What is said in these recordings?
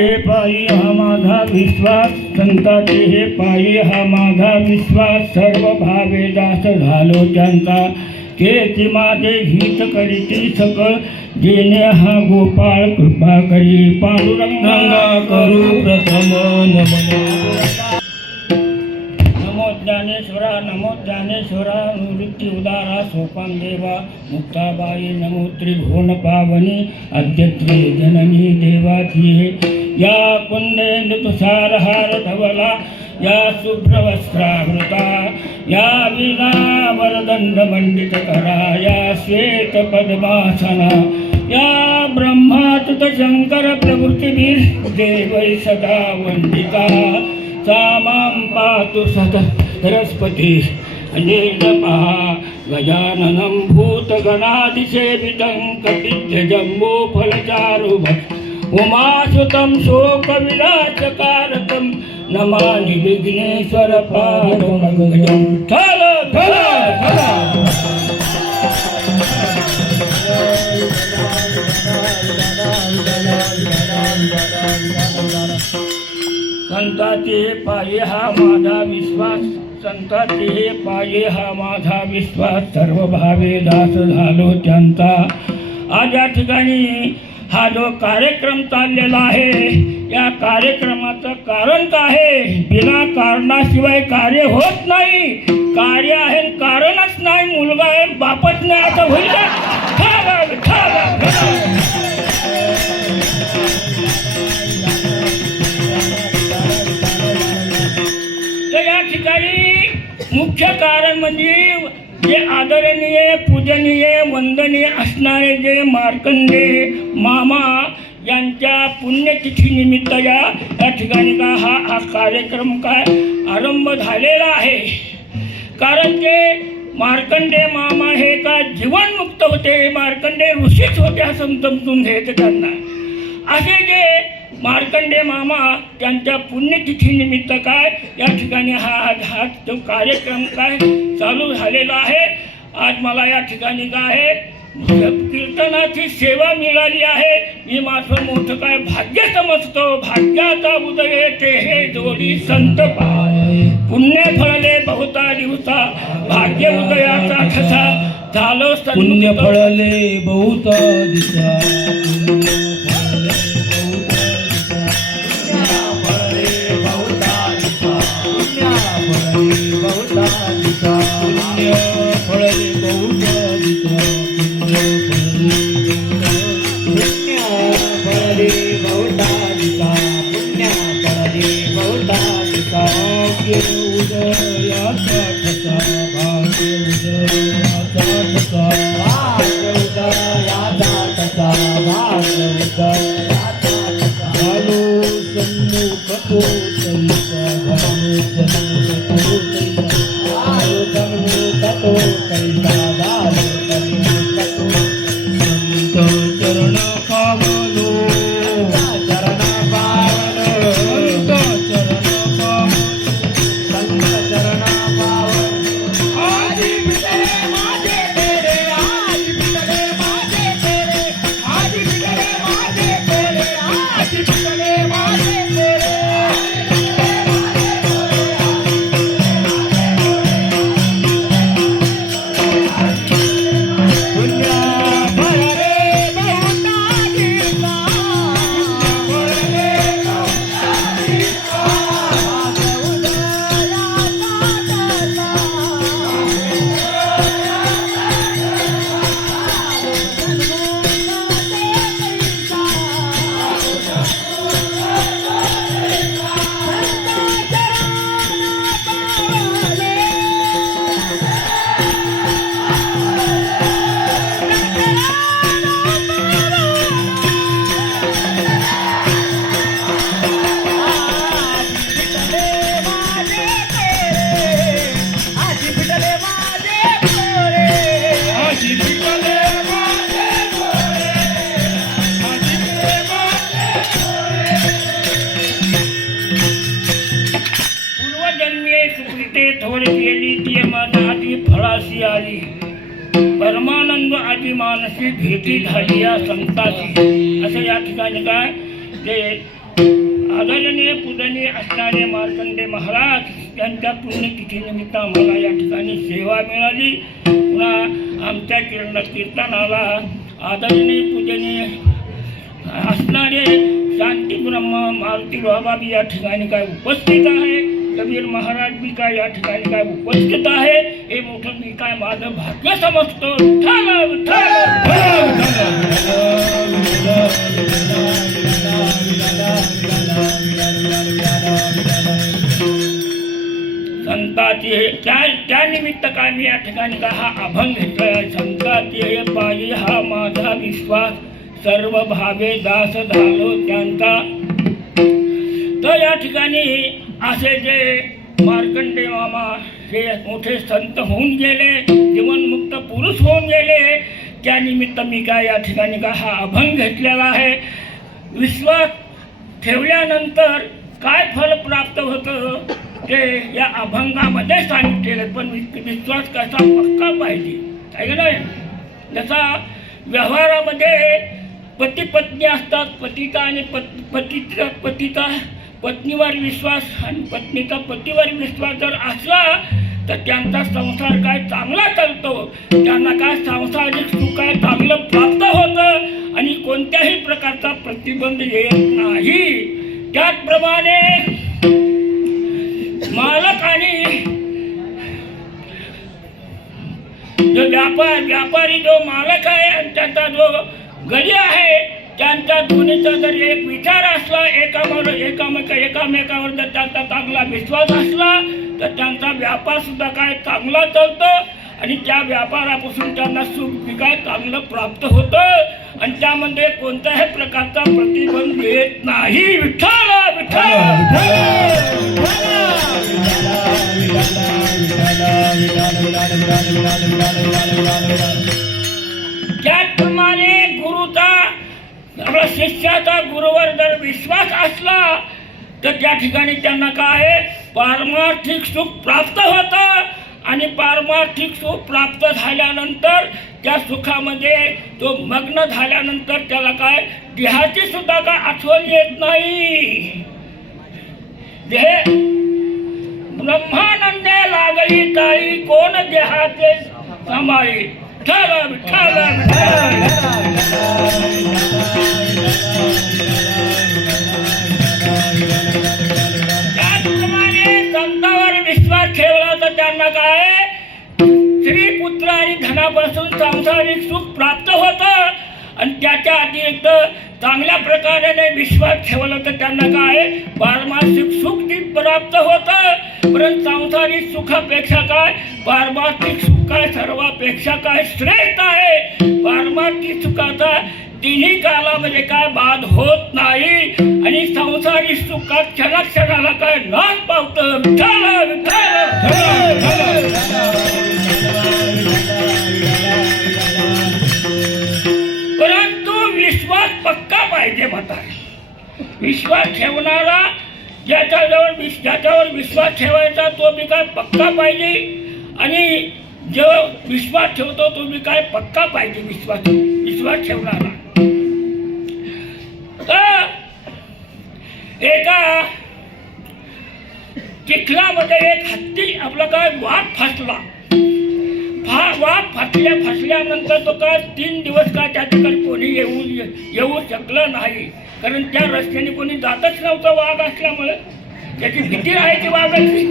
हे पायी हा माझा विश्वास, संताचे हे पायी हा माझा विश्वास, सर्व भावे दास झालो त्यांचा, तेची माझे हित करीती सकळ, जेणे हा गोपाळ कृपा करी, पांडुरंगा करू प्रथम नमन. नमो ज्ञानेश्वरा, नमो ज्ञानेश्वरा, निवृत्ती उदारा सोपान देवा, मुक्ताबाई नमो त्रिभुवन पावनी, अद्यत्वे जननी देवाची, या कुंदेंदु तुषारहार धवला, या शुभ्रवस्त्रावृता, या वीणा वरदंड मंडित करा, या श्वेत पद्मासना, या ब्रह्माच्युत शंकर प्रभृतीवीर देवै सदा वंदिता, सामां पातु सदा सरस्वती, अनेकपहा गजाननं भूतगणाधिसेवितं, कपिध्वजम्बूफलचारुभक्षं, उमासुतं शोकविनाशकारकं, नमामि विघ्नेश्वर पादपङ्कजं. थल थल थल. संताचे पायी हा माझा विश्वास, संताचे पायी हा माझा विश्वास, सर्व भावे दास झालो त्यांचा. आज या ठिकाणी हा जो कार्यक्रम चाललेला आहे, या कार्यक्रमाचं कारण काय आहे? बिना कारणाशिवाय कार्य होत नाही. कार्य आहे कारणच नाही, मुलगा आहे बापच नाही, असं होईल का? तर या ठिकाणी मुख्य कारण म्हणजे जे आदरणीय पूजनीय वंदनीय असणारे जे मार्कंडे मामा यांच्या पुण्यतिथीनिमित्त या ठिकाणी का हा कार्यक्रम काय आरंभ झालेला आहे. कारण ते मार्कंडे मामा हे का जीवनमुक्त होते, मार्कंडे ऋषीच होते असं समजून घ्यायचं त्यांना. असे जे मार्कंडे मामा त्यांच्या पुण्यतिथीनिमित्त काय या ठिकाणी हा जो कार्यक्रम काय चालू झालेला आहे. आज मला या ठिकाणी काय आहे कीर्तनाची सेवा मिळाली आहे. मी माझं मोठं काय भाग्य समजतो. भाग्याचा उदय ते हे जोडी संत पाय, पुण्य फळले बहुता दिवसा, भाग्य उदयाचा ठसा झालो पुण्य फळले बहुता दिवसा, परमानंद आदी मानसी भेटी झाली या संताची. असं या ठिकाणी काय ते आदरणीय पूजनीय असणारे मार्कंडे महाराज यांच्या पुण्यतिथीनिमित्त आम्हाला या ठिकाणी सेवा मिळाली. पुन्हा आमच्या कीर्तनाला आदरणीय पूजनीय असणारे शांती ब्रह्म मारुती बाबा बी या ठिकाणी काय उपस्थित आहे. कबीर महाराज बी काय या ठिकाणी काय उपस्थित आहे. हे मोठं मी काय माझं भाग्य समजतो. संताची हे त्या निमित्त काय मी या ठिकाणी का हा अभंग घेतलाय. संताची हे पायी हा माझा विश्वास, सर्व भावे दास झालो त्यांचा. तर या ठिकाणी असे जे मार्कंडे मामा हे मोठे संत होऊन गेले, जीवनमुक्त पुरुष होऊन गेले, त्यानिमित्त मी काय या ठिकाणी का हा अभंग घेतलेला आहे. विश्वास ठेवल्यानंतर काय फल प्राप्त होतं ते या अभंगामध्ये सांगितलेले. पण विश्वास कसा पक्का पाहिजे आहे का नाही. जसा व्यवहारामध्ये पती पत्नी असतात, पतीचा आणि पतीचा पत्नीवर विश्वास आणि पत्नीचा पतीवर विश्वास जर असला तर त्यांचा संसार काय चांगला चालतो. त्यांना काय सांसारिक सुख काय चांगलं प्राप्त होतं आणि कोणत्याही प्रकारचा प्रतिबंध येत नाही. त्याचप्रमाणे मालक आणि जो व्यापारी जो मालक आहे आणि त्यांचा जो गडी आहे, त्यांच्या दोन्हीचा जर एक विचार असला, एकामेकावर जर त्यांचा चांगला विश्वास असला तर त्यांचा व्यापार सुद्धा काय चांगला चालतो आणि त्या व्यापारापासून त्यांना सुख काय चांगलं प्राप्त होतं आणि त्यामध्ये कोणत्याही प्रकारचा प्रतिबंध येत नाही. विठ्ठल त्याचप्रमाणे गुरुचा आपल्या शिष्याचा गुरुवर जर विश्वास असला तर त्या ठिकाणी त्यांना काय पारमार्थिक सुख प्राप्त होतं आणि पारमार्थिक सुख प्राप्त झाल्यानंतर त्या सुखामध्ये तो मग्न झाल्यानंतर त्याला काय देहाची सुद्धा काय आठवण येत नाही. देह ब्रह्मानंदे लागली काळी कोण देहाचे सांभाळी. त्याचप्रमाणे संतांवर विश्वास ठेवला तर त्यांना काय स्त्री पुत्र आणि धनापासून सांसारिक सुख प्राप्त होतं आणि त्याच्या अतिरिक्त चांगल्या प्रकारे विश्वास ठेवला तर त्यांना काय पारमार्थिक सुख प्राप्त होतं. परंतु सांसारिक सुखापेक्षा काय पारमार्थिक सुख काय सर्वापेक्षा काय श्रेष्ठ आहे. पारमार्थिक सुखाचा तिन्ही कालामध्ये काय बाध होत नाही आणि संसारिक सुखात क्षणाक्षणाला काय नाश पावतं. परंतु विश्वास पक्का पाहिजे म्हातारे. विश्वास ठेवणारा ज्याच्यावर विश्वास ठेवायचा तो बी काय पक्का पाहिजे आणि जो विश्वास ठेवतो तो बी काय पक्का पाहिजे. विश्वास ठेवणारा. तर एका चिखलामध्ये एक हत्ती आपला काय वाघ फसला. वाघ फसल्यानंतर तो काय 3 दिवस काय त्याच्याकडे कोणी येऊ शकलं नाही. कारण त्या रस्त्याने कोणी जातच नव्हतं वाघ असल्यामुळे. त्याची भीती राहायची वाघाची.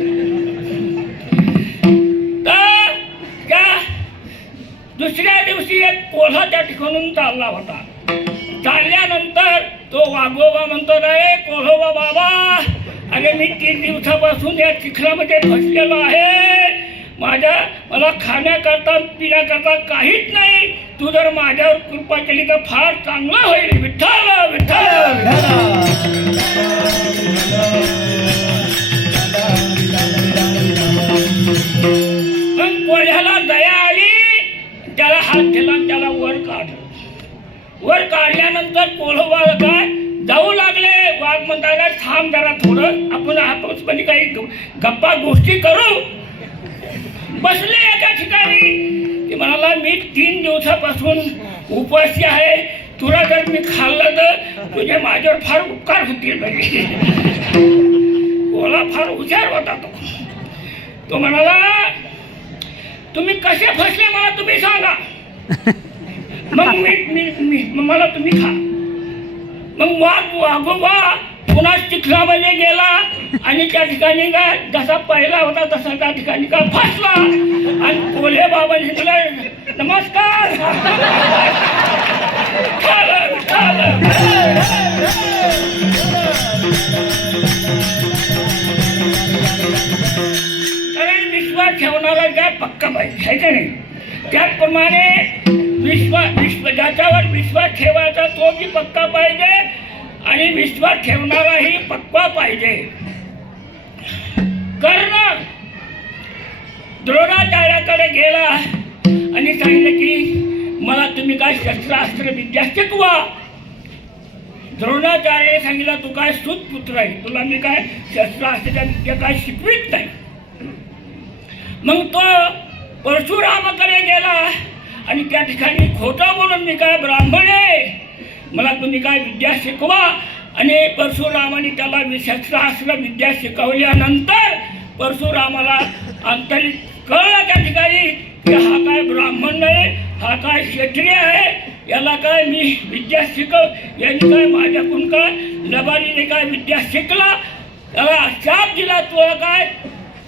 तर त्या दुसऱ्या दिवशी एक कोल्हा त्या ठिकाणून चालला होता. चालल्यानंतर तो वाघोबा म्हणतो रे कोल्होबा बाबा, अरे मी 3 दिवसापासून या चिखलामध्ये फसलेलो आहे. मला खाण्याकरता पिण्याकरता काहीच नाही. तू जर माझ्यावर कृपा केली तर फार चांगलं होईल. विठ्ठल विठ्ठल. पण कोल्ह्याला दया आली, त्याला हात दिला आणि त्याला वर काढलं. वर काढल्यानंतर कोल्होबा काय जाऊ लागले. वाघ म्हणताना थांब जरा थोडं, आपण आपसमध्ये काही गप्पा गोष्टी करू. बसले एका ठिकाणी. ते म्हणाला मी 3 दिवसापासून उपाशी आहे. तुला जर मी खाल्लं तर तुझे माझ्यावर फार उपकार होतील म्हणजे. बोला फार हुशार होता तो म्हणाला तुम्ही कसे फसले मला तुम्ही सांगा, मग मग मला तुम्ही खा. मग वाघोबा पुन्हा चिखलामध्ये गेला आणि त्या ठिकाणी काय जसा पहिला होता तसा त्या ठिकाणी काय फसला आणि कोल्हे बाबा म्हटलं नमस्कार. कारण विश्वास ठेवणारा काय पक्का पाहिजे आहे का नाही. त्याचप्रमाणे ज्याच्यावर विश्वास ठेवायचा तो बी पक्का पाहिजे आणि विश्वास ठेवणाराही पक्का पाहिजे. कर्ण द्रोणाचार्याकडे गेला आणि सांगितलं की मला तुम्ही काय शस्त्रास्त्र विद्या शिकवा. द्रोणाचार्याने सांगितलं तू काय सुतपुत्र आहे, तुला मी काय शस्त्रास्त्राच्या विद्या काय शिकवित नाही. मग तो परशुरामाकडे गेला आणि त्या ठिकाणी खोटं बोलून मी काय ब्राह्मण आहे, मला तुम्ही काय विद्या शिकवा. आणि परशुरामाने त्याला शस्त्रास्त्र विद्या शिकवल्यानंतर परशुरामाला अंतरित कळलं त्या ठिकाणी की हा काय ब्राह्मण नाही, हा काय क्षत्रिय आहे, याला काय मी विद्या शिकव यांनी काय माझ्याकडून काय लबाडीने काय विद्या शिकला. त्याला शाप दिला तुला काय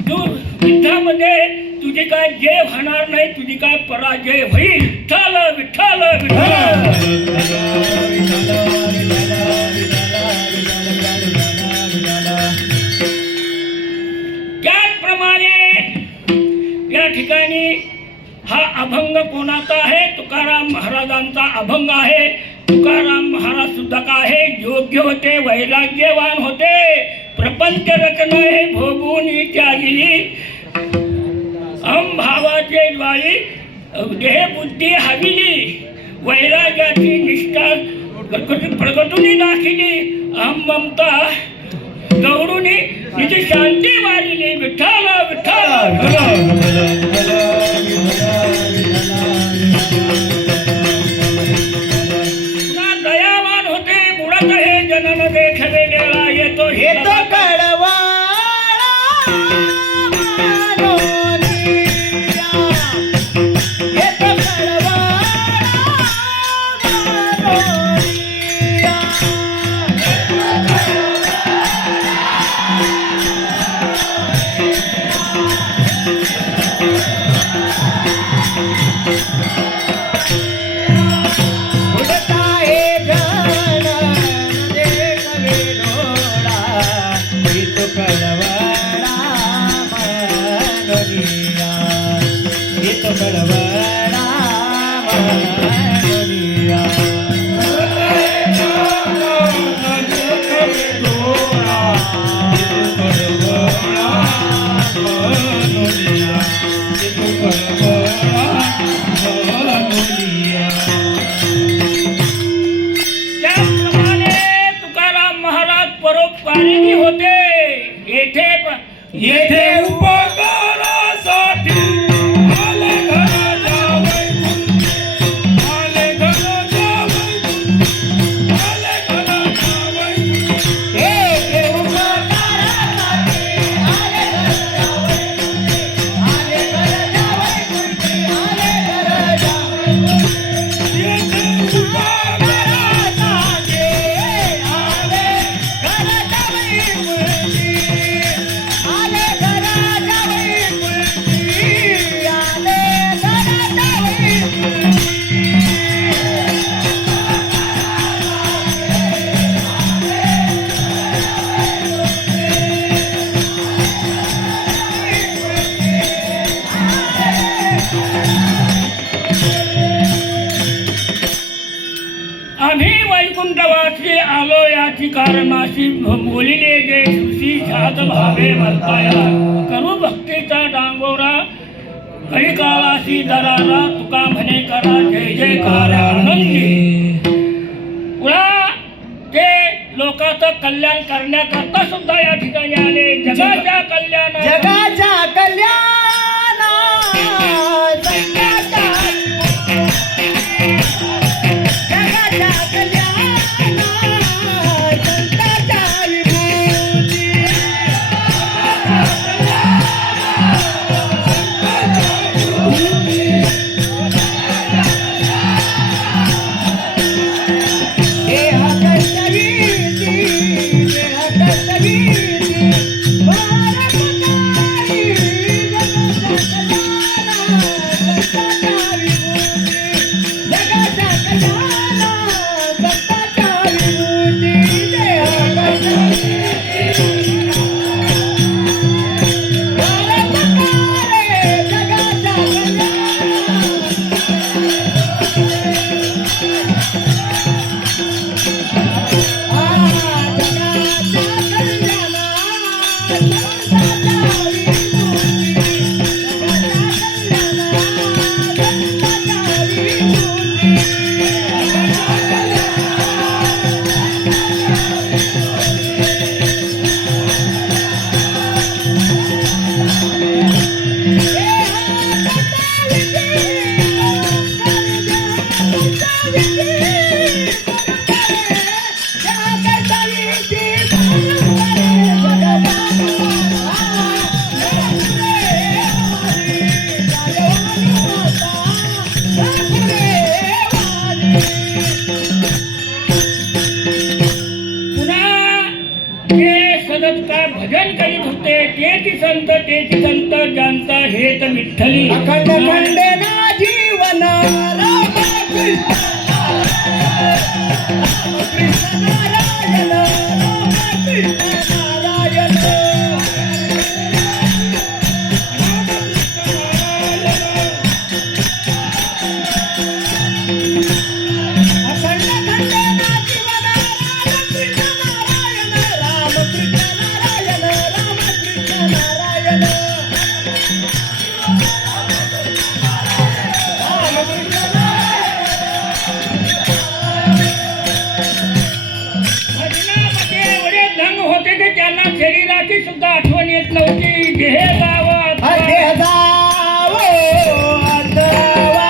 तू युद्धामध्ये तुझी काय जय होणार नाही, तुझी काय पराजय होईल. विठ्ठल विठ्ठल विठ्ठल. त्याचप्रमाणे या ठिकाणी हा अभंग कोणाचा आहे, तुकाराम महाराजांचा अभंग आहे. तुकाराम महाराज सुद्धा काय आहे योग्य होते, वैराग्यवान होते, प्रपंच रचना हे भोगून त्यागिली भावाचे ज्वाळी देह बुद्धी हविली, वैराग्याची निष्ठा प्रगटुनी दाखिली, ममता गौरुनी तिची शांती वारिली. विठ्ठल विठ्ठल. दयावान होते बुडत हे जनन देखवे गेला येतो कडवा येथे उपकारासाठी आले घराच्या वैकुंठी, आले घराच्या वैकुंठी, आले घराच्या वैकुंठी. येथे उपकारासाठी आले घराच्या वैकुंठी, आले घराच्या वैकुंठी, आले घराच्या वैकुंठी. येथे उपकारासाठी आले घराच्या वैकुंठी, आले घराच्या वैकुंठी, आले घराच्या वैकुंठी. आम्ही वैकुंठवासी आलो याची कारणाशी बोलिले जे सुशी छात भावे भरताया, करू भक्तीचा डांगोरा काही काळाशी दरारा, तुका म्हणे करा जय जयकार आनंदी. पुन्हा ते लोकांचं कल्याण करण्याकरता सुद्धा या ठिकाणी आले. जगाच्या कल्याण जगाच्या कल्याणा जगाच्या ते सतत काय भजन करीत होते ते संत ज्यांचा हेत विठ्ठली अखंड खंडे ना जीवन राम कृष्ण नारायण राम कृष्ण नारायण अखंड खंडे ना जीवन राम कृष्ण नारायण राम कृष्ण नारायण राम कृष्ण नारायण भजनामध्ये एवढे दंग होते की त्यांना शरीराची सुद्धा आठवण येत नव्हती देह गावात अरे जावो अथवा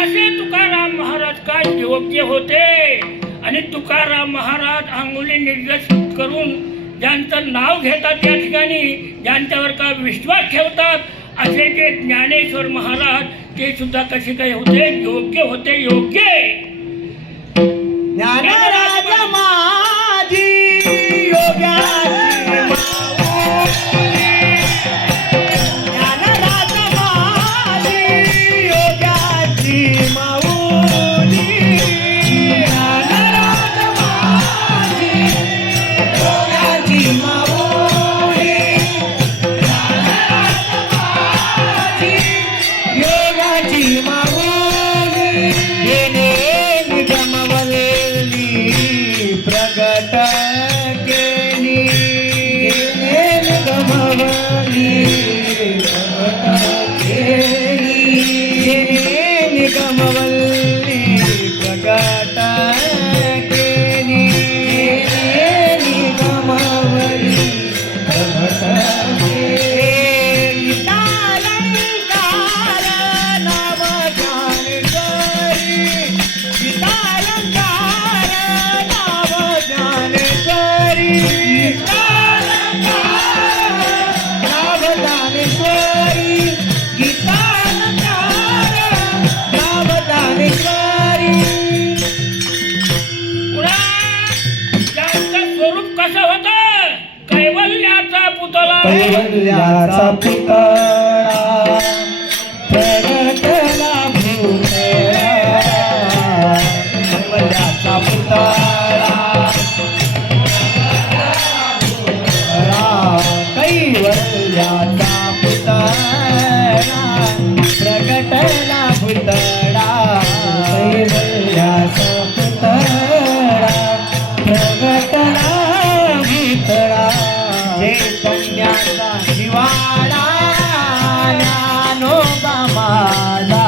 असे तुकाराम महाराज काय योग्य होते आणि तुकाराम महाराज अंगुली निर्देशित करून ज्यांचं नाव घेतात त्या ठिकाणी ज्यांच्यावर का विश्वास ठेवतात असे जे ज्ञानेश्वर महाराज ते सुद्धा कसे काय होते योग्य ज्ञानराज माझी योग्याची ज्ञानराज माझी योग्याची माऊली ज्ञानराज माझी योग्याची माऊली ज्ञानराज माझी योगाची माऊली येणे निगमवलेली प्रगट केली येणे निगमवली प्रगट केली येणे निगमवली प्रगट केली येणे निगमवली प्रगट केली तालंकार नाव ज्ञानेश्वरी गीतालंकार नाव ज्ञानेश्वरी नाव ज्ञानेश्वरी गीतालंकार नाव ज्ञानेश्वरी पुन्हा त्यांचं स्वरूप कसं होतं कैवल्याचा पुतळा कैवल्याचा पुतळा प्रगटला भूतळा कैवल्याचा पुतळा कैवल्याचा पुतळा प्रगटला भूतळा कैवल्याचा पुतळा प्रगटला भूतळा चैतन्याचा जिवाळा ज्ञानोबा माझा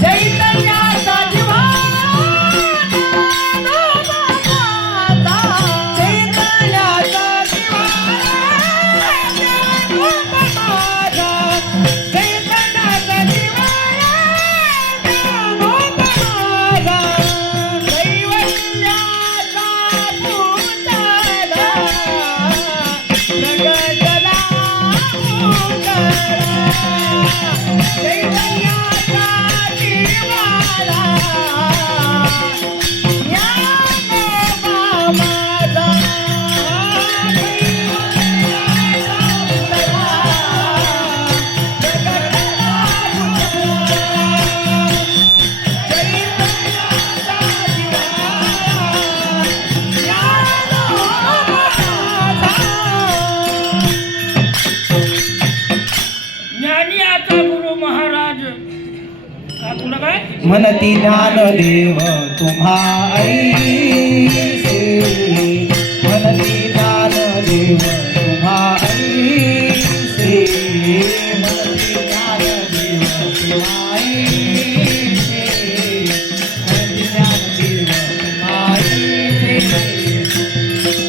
चैतन्याचा जिवाळा ज्ञानोबा माझा चैतन्याचा जिवाळा ज्ञानोबा माझा चैतन्याचा पुढं काय म्हणती ज्ञानदेव तुम्हा ऐसे म्हणती ज्ञानदेव तुम्हा ऐसे म्हणती ज्ञानदेव तुम्हा ऐसे म्हणती ज्ञानदेव तुम्हा ऐसे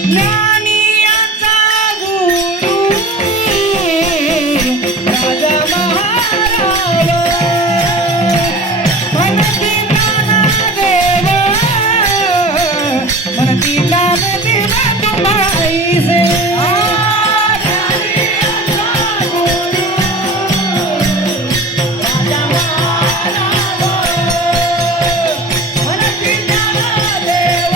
ज्ञानियाचा गुरु राजा महाराज म्हणती ज्ञानदेव म्हणती ज्ञानदेव तुम्हा ऐसे ज्ञानियाचा गुरु राजा महाराज म्हणती ज्ञानदेव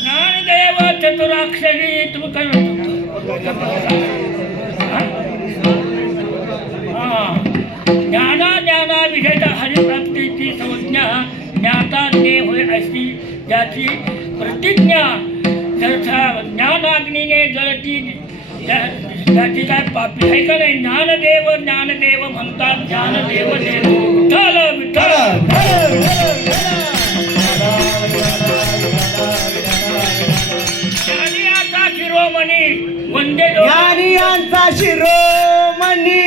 ज्ञानदेव चतुराक्षरी तुम्ही काय म्हणतो ज्ञाना ज्ञाना विषयता हरिप्राप्तीची संज्ञा ज्ञाता ते होय अशी ज्याची प्रतिज्ञा ज्ञानाग्नीने जळती त्याची काय पापी आहे का नाही ज्ञानदेव ज्ञानदेव म्हणतात ज्ञानदेव देव विठ्ठल विठ्ठल ज्ञानियाचा शिरोमणी वंदे ज्ञानियांचा शिरोमणी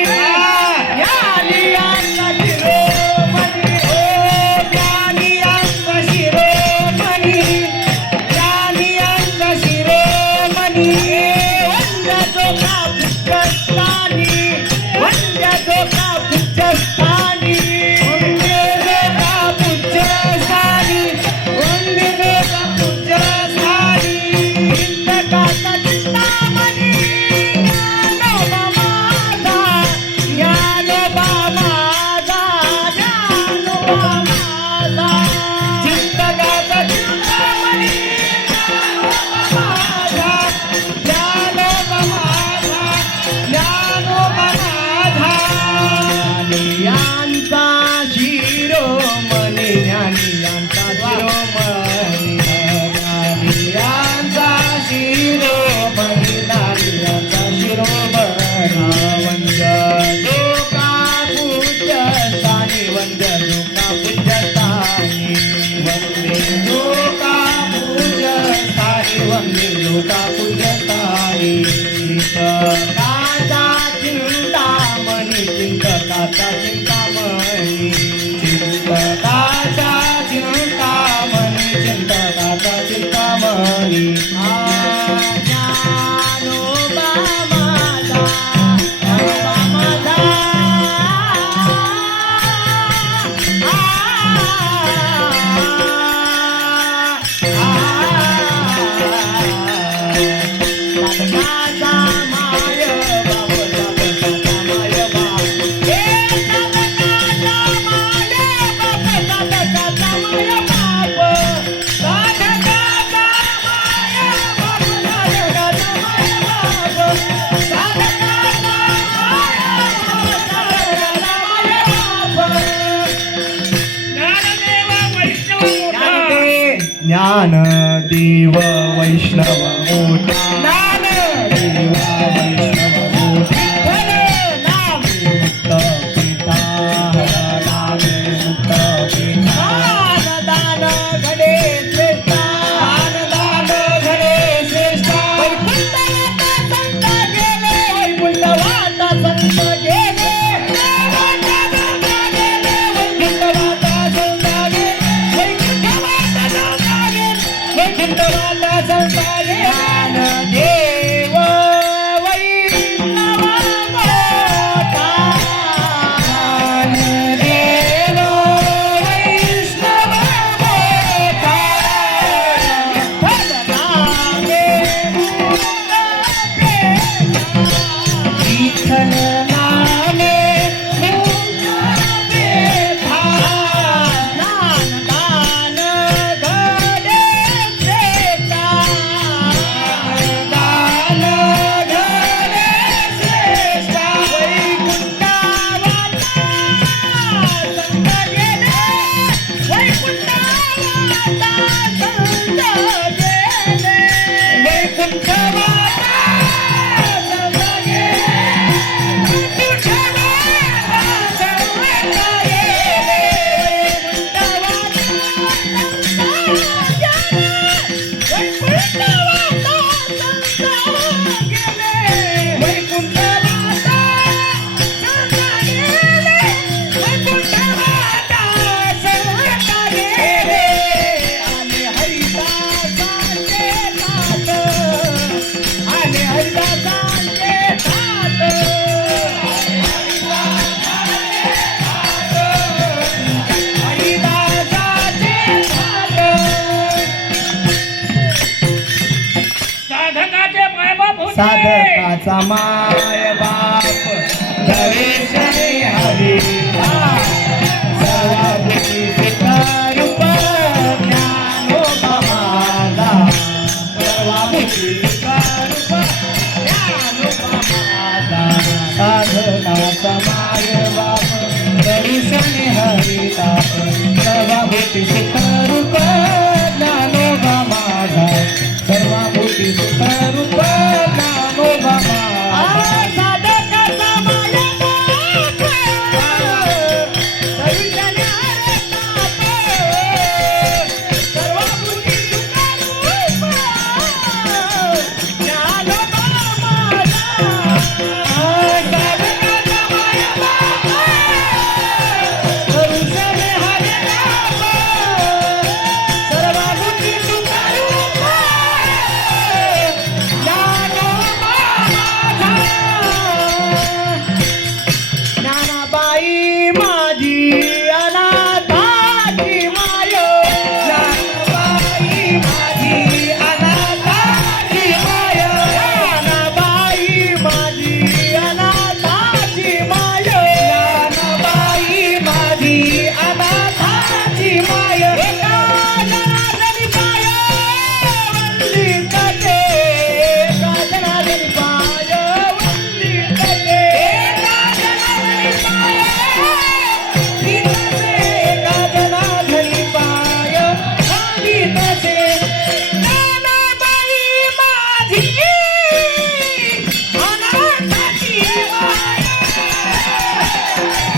ज्ञानियांचा शिरोमणी ओ ज्ञानियांचा शिरोमणी ज्ञानियांचा शिरोमणी वंद्याचो का पुच्छस्थानी वंद्याचो का पुच्छस्थानी वंद्याचो का पुच्छस्थानी वंद्याचो का पुच्छस्थानी चिंतकाचा चिंतामणी ज्ञानोबा माझा ज्ञानोबा माझा ज्ञानोबा माझा चिंतकाचा चिंतामणी ज्ञानोबा माझा ज्ञानोबा माझा ज्ञानोबा माझा ज्ञानियांचा शिरोमणी ज्ञानियांचा शिरोमणी ज्ञानियांचा शिरोमणी ज्ञानियांचा शिरोमणी वंद्य लोका पूज्यस्थानी वंद्य लोका पूज्यस्थानी वंदे लोका पूज्यस्थानी वंदे लोका पूज्यस्थानी चिंतकाचा चिंतामणी चिंतकाचा चिंतामणी चिंतकाचा चिंतामणी चिंतकाचा चिंतामणी ज्ञानोबा माझा ज्ञानोबा माझा साधकाचा माय बाप साधकाचा माय बाप हे साधकाचा माय बाप साधकाचा माय बाप साधकाचा माय बाप साधकाचा माय बाप साधकाचा ज्ञानदेव वैष्णव मोठा ज्ञानदेव वैष्णव मोठा नाम मुक्त पिता नाम मुक्त पिता दान घडे श्रेष्ठा दान घडे श्रेष्ठा वैकुंठवाता संत गेले वैकुंठवाता संत गेले वैकुंठवाता संत गेले वैकुंठवाता संत गेले ज्ञानदेव वैष्णव मोठा ज्ञानदेव वैष्णव मोठा विठ्ठल नामे मुक्त बेथा ज्ञानदान घडे श्रेष्ठा साधकाचा माय बाप दर्शने हरिता सर्वभूती सुखरूप ज्ञानोबा माझा सर्वभूती सुखरूप ज्ञानोबा माझा साधकाचा माय बाप दर्शने हरिता सर्वभूती सुखरूप ज्ञानोबा माझा सर्वभूती सुखरूप ज्ञानोबा माझा साधकाचा माय बाप दर्शने हरिता सर्वभूती सुखरूप ज्ञानोबा ज्ञानाबाई माझी अनाथाची माय ज्ञानाबाई माझी अनाथाची माय ज्ञानाबाई माझी अनाथाची माय ज्ञानाबाई माझी अनाथाची माय एका जनार्दनी पाय वंदित ते एका जनार्दनी पाय वंदित ते एका जनार्दनी पाय एका जनार्दनी पाय वंदित ते ज्ञानाबाई माझी अनाथाची माय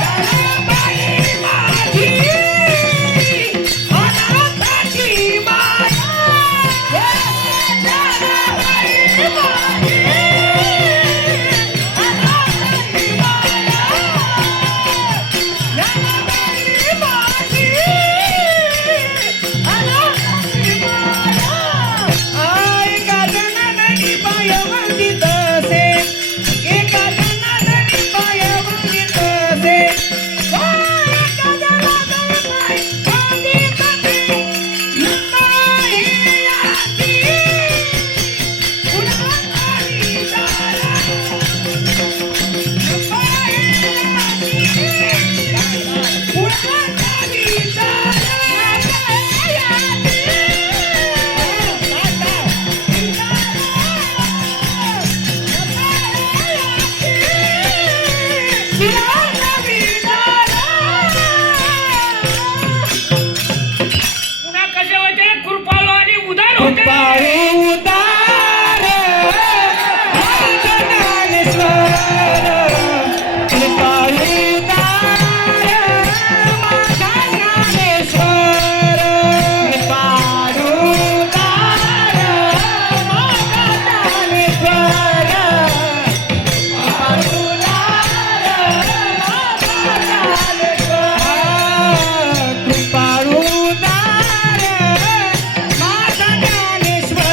ज्ञानाबाई माझी अनाथाची माय ज्ञानाबाई माझी अनाथाची माय ज्ञानाबाई माझी अनाथाची माय एका जनार्दनी पाय वंदित असे एका जनार्दनी पाय वंदित असे एका जनार्दनी पाय वंदित असे नाही याती कुणाचाही तारा कुणाचाही पुन्हा कसे होते कृपाळू आणि उदार होते कृपाळू उदार माझा ज्ञानेश्वर कृपाळू उदार माझा ज्ञानेश्वर कृपाळू उदार माझा ज्ञानेश्वर कृपाळू उदार माझा ज्ञानेश्वर कृपाळू उदार माझा ज्ञानेश्वर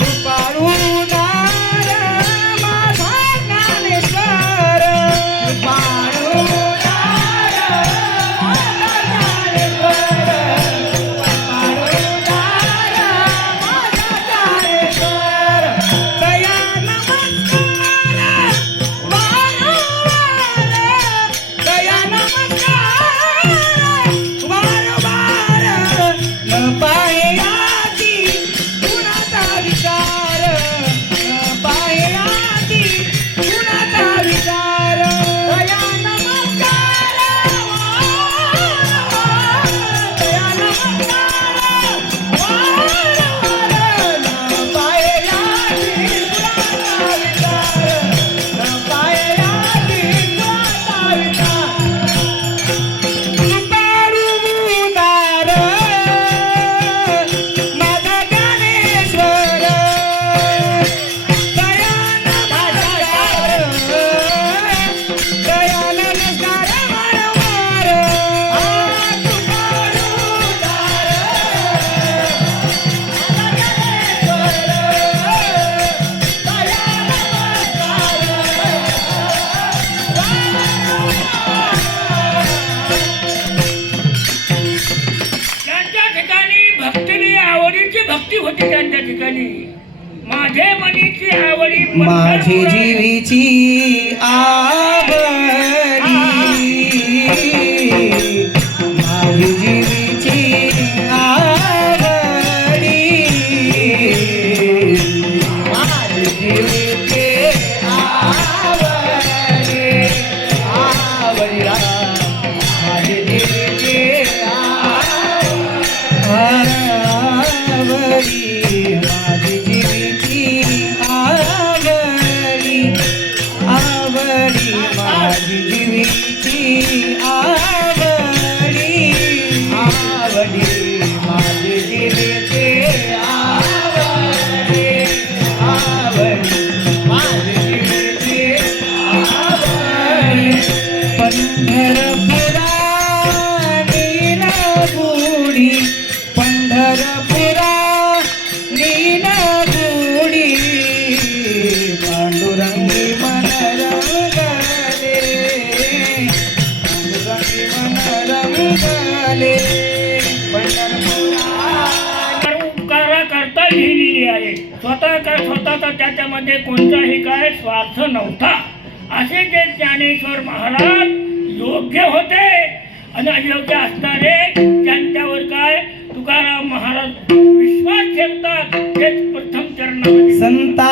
कृपाळू उदार माझा ज्ञानेश्वर कृपाळू उदार माझा ज्ञानेश्वर कृपाळू उदार माझा ज्ञानेश्वर दया नमस्कार वारंवार दया नमस्कार वारंवार न पाहे आधी कुणाचा विचार न पाहे आधी कुणाचा विचार दया नमस्कार वारंवार दया नमस्कार वारंवार न पाहे आधी कुणाचा विचार न पाहे आधी कुणाचा विचार कृपाळू उदार माझा ज्ञानेश्वर दयान भाषाकार दयान नमस्कार वारंवार कृपाळू उदार त्यांच्या ठिकाणी भक्तीने आवडीची भक्ती होती त्यांच्या ठिकाणी माझे मनीची आवडी माझी जीवीची आवडी माझी जीवीची आवडी माझी जीवीची आवडी आवडी माझी जीवीची आवडी माझी जीवीची आवडी आवडी माझी जीवीची आवडी आवडी माझी जीवीची आवडी आवडी माझी जीवीची आवडी पंढरपुरा नीलबुडी पंढरपुरा नीलबुडी पांडुरंगी मन रंगले पांडुरंगी मन रंगले पंढरपुरा उपकारा करता लिहिलेली आहे. स्वतःचा त्याच्यामध्ये कोणताही काय स्वार्थ नव्हता. असे जे ज्ञानेश्वर महाराज योग्य होते आणि अयोग्य असणारे त्यांच्यावर काय तुकाराम महाराज विश्वास ठेवतात. तेच प्रथम चरणामध्ये संता